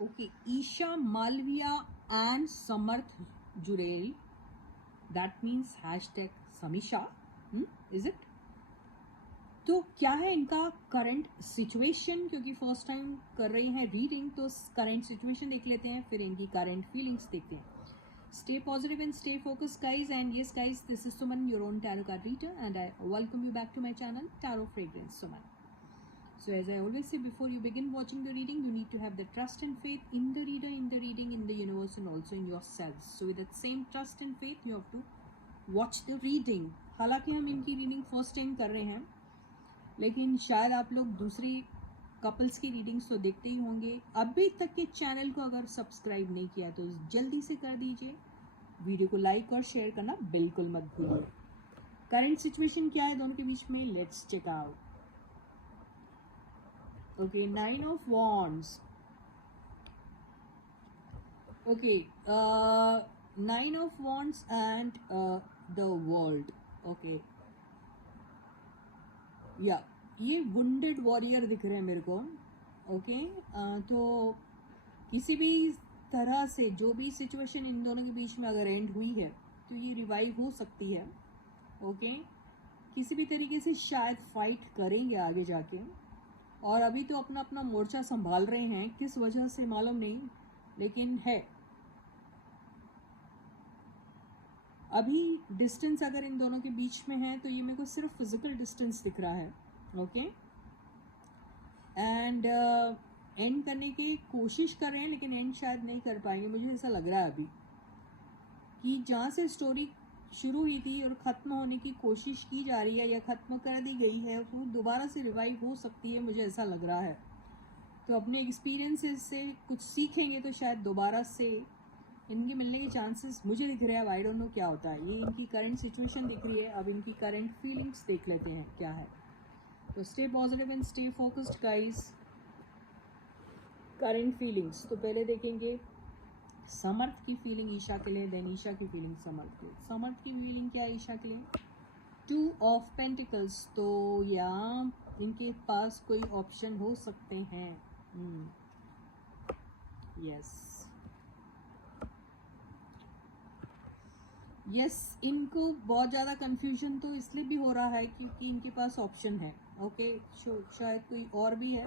Okay, Isha Malviya and Samarth Jurel. That means hashtag Samisha. Is it? तो क्या है इनका करंट सिचुएशन, क्योंकि फर्स्ट टाइम कर रहे हैं रीडिंग तो करंट सिचुएशन देख लेते हैं, फिर इनकी करंट फीलिंग्स देखते हैं. Stay positive and stay focused, guys. And yes, guys, this is Suman, your own tarot card reader, and I welcome you back to my channel, Tarot Fragrance Suman. So as I always say, before you begin watching the reading, you need to have the trust and faith in the reader, in the reading, in the universe, and also in yourselves. So with that same trust and faith, you have to watch the reading. हालांकि हम इनकी reading first time कर रहे हैं, लेकिन शायद आप लोग दूसरी कपल्स की रीडिंग्स तो देखते ही होंगे. अभी तक के चैनल को अगर सब्सक्राइब नहीं किया तो जल्दी से कर दीजिए. वीडियो को लाइक और शेयर करना बिल्कुल मत भूलिए. करंट सिचुएशन क्या है दोनों के बीच में, let's check out. Okay, 9 of wands. Okay, 9 of wands and the world. Okay, या ये वुंडेड वॉरियर दिख रहे हैं मेरे को. ओके, तो किसी भी तरह से जो भी सिचुएशन इन दोनों के बीच में अगर एंड हुई है तो ये रिवाइव हो सकती है. ओके, किसी भी तरीके से शायद फाइट करेंगे आगे जाके, और अभी तो अपना अपना मोर्चा संभाल रहे हैं, किस वजह से मालूम नहीं, लेकिन है. अभी डिस्टेंस अगर इन दोनों के बीच में है तो ये मेरे को सिर्फ फिजिकल डिस्टेंस दिख रहा है. ओके, एंड एंड करने की कोशिश कर रहे हैं, लेकिन एंड शायद नहीं कर पाएंगे. मुझे ऐसा लग रहा है अभी कि जहाँ से स्टोरी शुरू हुई थी और ख़त्म होने की कोशिश की जा रही है या ख़त्म कर दी गई है, वो दोबारा से रिवाइव हो सकती है, मुझे ऐसा लग रहा है. तो अपने एक्सपीरियंसेस से कुछ सीखेंगे तो शायद दोबारा से इनके मिलने के चांसेस मुझे दिख रहे हैं. आई डोंट नो क्या होता है. ये इनकी करंट सिचुएशन दिख रही है. अब इनकी करंट फीलिंग्स देख लेते हैं क्या है. तो stay positive and stay focused guys. Current feelings तो पहले देखेंगे समर्थ की फीलिंग ईशा के लिए, देन ईशा की फीलिंग समर्थ के लिए. समर्थ की फीलिंग क्या है ईशा के लिए, 2 ऑफ पेंटिकल्स. तो या इनके पास कोई ऑप्शन हो सकते हैं. यस यस, इनको बहुत ज़्यादा कंफ्यूजन तो इसलिए भी हो रहा है क्योंकि इनके पास ऑप्शन है. ओके, शायद कोई और भी है,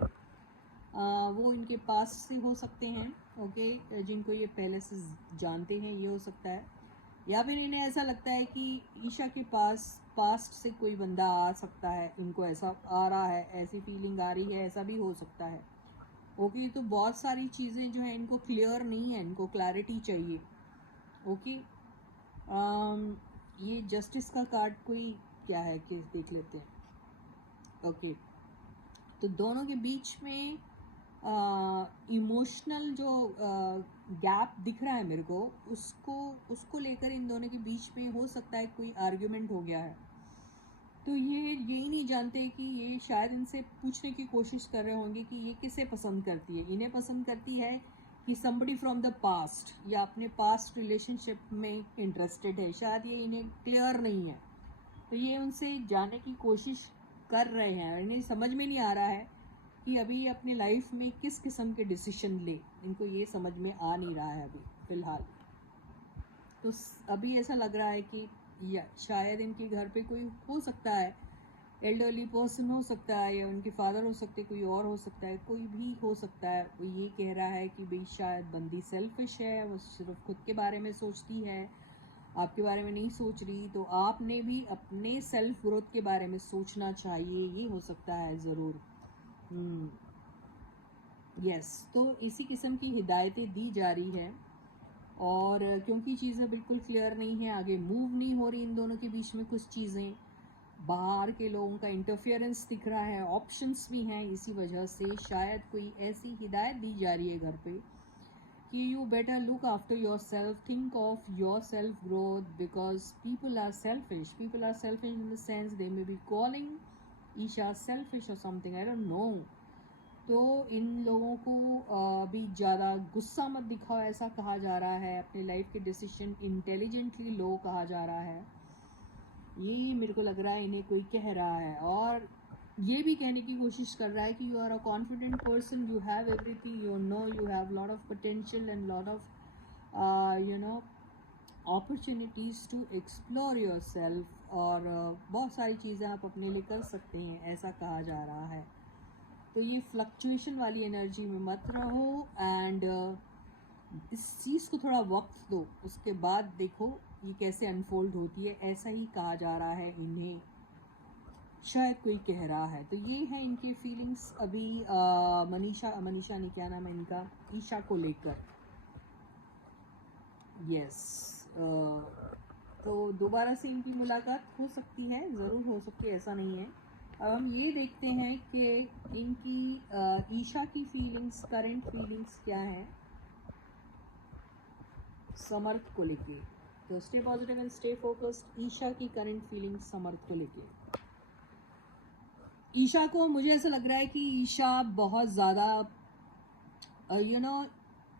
वो इनके पास से हो सकते हैं. ओके, जिनको ये पहले से जानते हैं, ये हो सकता है. या फिर इन्हें ऐसा लगता है कि ईशा के पास पास्ट से कोई बंदा आ सकता है, इनको ऐसा आ रहा है, ऐसी फीलिंग आ रही है, ऐसा भी हो सकता है. ओके, तो बहुत सारी चीज़ें जो है इनको क्लियर नहीं है, इनको क्लैरिटी चाहिए. ओके, ये जस्टिस का कार्ड कोई क्या है केस देख लेते हैं. ओके, तो दोनों के बीच में इमोशनल जो गैप दिख रहा है मेरे को, उसको लेकर इन दोनों के बीच में हो सकता है कोई आर्ग्यूमेंट हो गया है. तो ये यही नहीं जानते कि ये शायद इनसे पूछने की कोशिश कर रहे होंगे कि ये किसे पसंद करती है. इन्हें पसंद करती है कि somebody फ्रॉम द पास्ट, या अपने पास्ट रिलेशनशिप में इंटरेस्टेड है. शायद ये इन्हें क्लियर नहीं है, तो ये उनसे जानने की कोशिश कर रहे हैं. इन्हें समझ में नहीं आ रहा है कि अभी अपनी लाइफ में किस किस्म के डिसीजन ले, इनको ये समझ में आ नहीं रहा है अभी फ़िलहाल. तो अभी ऐसा लग रहा है कि या शायद इनके घर पे कोई हो सकता है, एल्डरली पर्सन हो सकता है, या उनके फादर हो सकते हैं, कोई और हो सकता है, कोई भी हो सकता है. वो ये कह रहा है कि भाई शायद बंदी सेल्फिश है, वो सिर्फ खुद के बारे में सोचती है, आपके बारे में नहीं सोच रही. तो आपने भी अपने सेल्फ ग्रोथ के बारे में सोचना चाहिए, ये हो सकता है ज़रूर. यस, तो इसी किस्म की हिदायतें दी जा रही हैं. और क्योंकि चीज़ें बिल्कुल क्लियर नहीं है, आगे मूव नहीं हो रही इन दोनों के बीच में, कुछ चीज़ें बाहर के लोगों का इंटरफेरेंस दिख रहा है, ऑप्शंस भी हैं, इसी वजह से शायद कोई ऐसी हिदायत दी जा रही है घर पे कि you better look after yourself, think of your self growth, because people are selfish in the sense they may be calling Isha selfish or something, I don't know. तो इन लोगों को अभी ज़्यादा गुस्सा मत दिखाओ, ऐसा कहा जा रहा है. अपनी लाइफ के डिसीजन इंटेलिजेंटली लो कहा जा रहा है. ये मेरे को लग रहा है इन्हें कोई कह रहा है. और ये भी कहने की कोशिश कर रहा है कि you are a confident person, you have everything, you know you have lot of potential and lot of you know opportunities to explore yourself, और बहुत सारी चीज़ें आप अपने लिए कर सकते हैं, ऐसा कहा जा रहा है। तो ये फ्लक्चुएशन वाली एनर्जी में मत रहो, एंड इस चीज़ को थोड़ा वक्त दो, उसके बाद देखो ये कैसे अनफोल्ड होती है, ऐसा ही कहा जा रहा है इन्हें, शायद कोई कह रहा है। तो ये है इनके फीलिंग्स अभी मनीषा नहीं, क्या नाम है इनका, ईशा को लेकर। यस, तो दोबारा से इनकी मुलाकात हो सकती है, ज़रूर हो सकती है, ऐसा नहीं है। अब हम ये देखते हैं कि इनकी ईशा की फीलिंग्स, करंट फीलिंग्स क्या हैं समर्थ को लेके। तो stay positive and stay focused. Isha की करंट फीलिंग्स समर्थ को लेके। ईशा को मुझे ऐसा लग रहा है कि ईशा बहुत ज़्यादा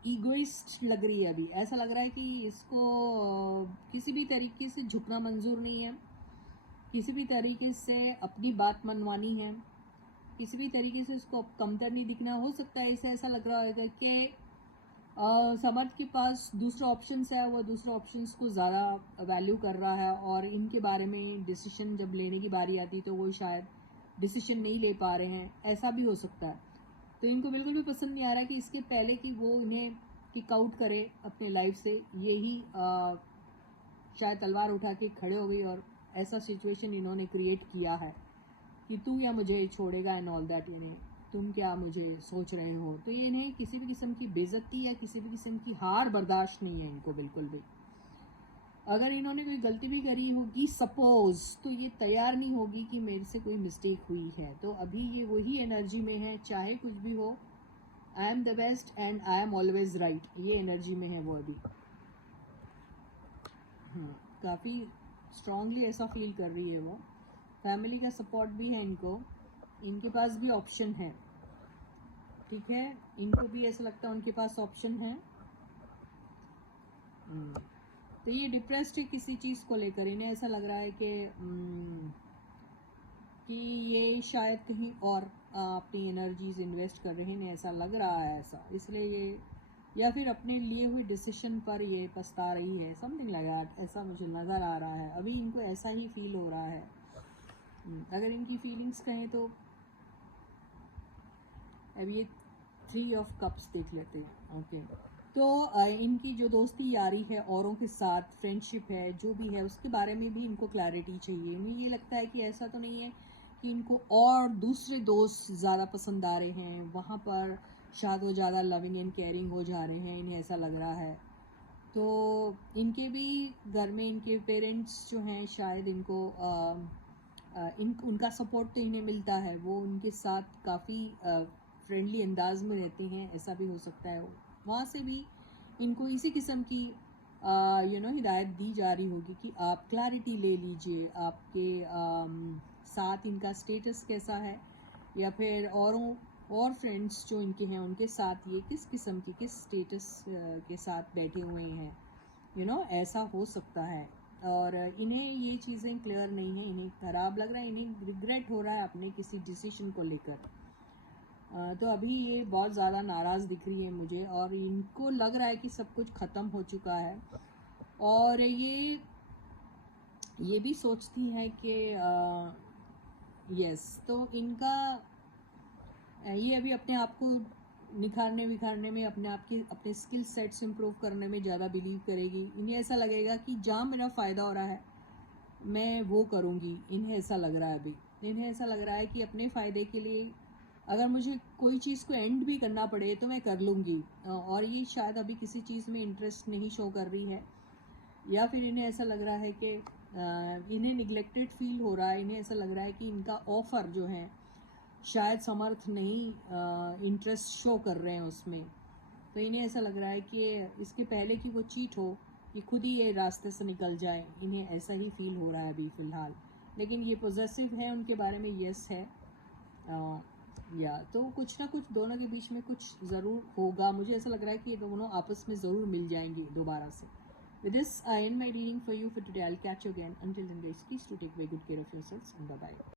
ईगोइस्ट लग रही है अभी। ऐसा लग रहा है कि इसको किसी भी तरीके से झुकना मंजूर नहीं है, किसी भी तरीके से अपनी बात मनवानी है, किसी भी तरीके से इसको कमतर नहीं दिखना। हो सकता है इसे ऐसा लग रहा होगा कि समर्थ के पास दूसरे ऑप्शंस है, वो दूसरे ऑप्शंस को ज़्यादा वैल्यू कर रहा है, और इनके बारे में डिसीजन जब लेने की बारी आती है तो वो शायद डिसीजन नहीं ले पा रहे हैं, ऐसा भी हो सकता है। तो इनको बिल्कुल भी पसंद नहीं आ रहा है कि इसके पहले कि वो इन्हें किक आउट करे अपने लाइफ से, यही शायद तलवार उठा के खड़े हो गई, और ऐसा सिचुएशन इन्होंने क्रिएट किया है कि तू या मुझे छोड़ेगा एंड ऑल दैट, इन्हें तुम क्या मुझे सोच रहे हो। तो ये इन्हें किसी भी किस्म की बेइज्जती या किसी भी किस्म की हार बर्दाश्त नहीं है इनको, बिल्कुल भी। अगर इन्होंने कोई गलती भी करी होगी सपोज, तो ये तैयार नहीं होगी कि मेरे से कोई मिस्टेक हुई है। तो अभी ये वही एनर्जी में है, चाहे कुछ भी हो, I am the best and I am always right, ये एनर्जी में है वो अभी। काफ़ी स्ट्रांगली ऐसा फील कर रही है वो। फैमिली का सपोर्ट भी है इनको, इनके पास भी ऑप्शन है, ठीक है, इनको भी ऐसा लगता है उनके पास ऑप्शन है। तो ये डिप्रेस्ड है किसी चीज़ को लेकर, इन्हें ऐसा लग रहा है कि ये शायद कहीं और अपनी एनर्जीज इन्वेस्ट कर रहे हैं, इन्हें ऐसा लग रहा है, ऐसा इसलिए ये, या फिर अपने लिए हुए डिसीजन पर ये पछता रही है, समथिंग लाइक दैट, ऐसा मुझे नज़र आ रहा है। अभी इनको ऐसा ही फील हो रहा है। अगर इनकी फीलिंग्स कहें तो अब ये 3 ऑफ कप्स देख लेते हैं। ओके, तो इनकी जो दोस्ती यारी है औरों के साथ, फ्रेंडशिप है, जो भी है, उसके बारे में भी इनको क्लैरिटी चाहिए। इन्हें ये लगता है कि ऐसा तो नहीं है कि इनको और दूसरे दोस्त ज़्यादा पसंद आ रहे हैं, वहाँ पर शायद वो ज़्यादा लविंग एंड केयरिंग हो जा रहे हैं, इन्हें ऐसा लग रहा है। तो इनके भी घर में इनके पेरेंट्स जो हैं, शायद इनको उनका सपोर्ट तो इन्हें मिलता है, वो उनके साथ काफ़ी फ्रेंडली अंदाज में रहते हैं, ऐसा भी हो सकता है। वहाँ से भी इनको इसी किस्म की हिदायत दी जा रही होगी कि आप क्लैरिटी ले लीजिए, आपके साथ इनका स्टेटस कैसा है, या फिर और फ्रेंड्स जो इनके हैं उनके साथ ये किस किस्म की, किस स्टेटस के साथ बैठे हुए हैं, ऐसा हो सकता है। और इन्हें ये चीज़ें क्लियर नहीं है, इन्हें ख़राब लग रहा है, इन्हें रिग्रेट हो रहा है अपने किसी डिसीजन को लेकर। तो अभी ये बहुत ज़्यादा नाराज़ दिख रही है मुझे, और इनको लग रहा है कि सब कुछ ख़त्म हो चुका है, और ये भी सोचती है कि यस, तो इनका ये अभी अपने आप को निखारने में, अपने स्किल सेट्स इम्प्रूव करने में ज़्यादा बिलीव करेगी। इन्हें ऐसा लगेगा कि जहाँ मेरा फ़ायदा हो रहा है मैं वो करूँगी, इन्हें ऐसा लग रहा है अभी। इन्हें ऐसा लग रहा है कि अपने फ़ायदे के लिए अगर मुझे कोई चीज़ को एंड भी करना पड़े तो मैं कर लूँगी, और ये शायद अभी किसी चीज़ में इंटरेस्ट नहीं शो कर रही है, या फिर इन्हें ऐसा लग रहा है कि इन्हें निगलेक्टेड फील हो रहा है। इन्हें ऐसा लग रहा है कि इनका ऑफ़र जो है शायद समर्थ नहीं इंटरेस्ट शो कर रहे हैं उसमें। तो इन्हें ऐसा लग रहा है कि इसके पहले कि वो चीट हो, ये खुद ही ये रास्ते से निकल जाए, इन्हें ऐसा ही फील हो रहा है अभी फ़िलहाल। लेकिन ये पॉजिटिव है उनके बारे में, यस है, या तो कुछ ना कुछ दोनों के बीच में कुछ ज़रूर होगा। मुझे ऐसा लग रहा है कि ये दोनों आपस में ज़रूर मिल जाएंगे दोबारा से। With this, I end my reading for you for today. I'll catch you again. Until then, guys, please do take very good care of yourselves, and bye-bye.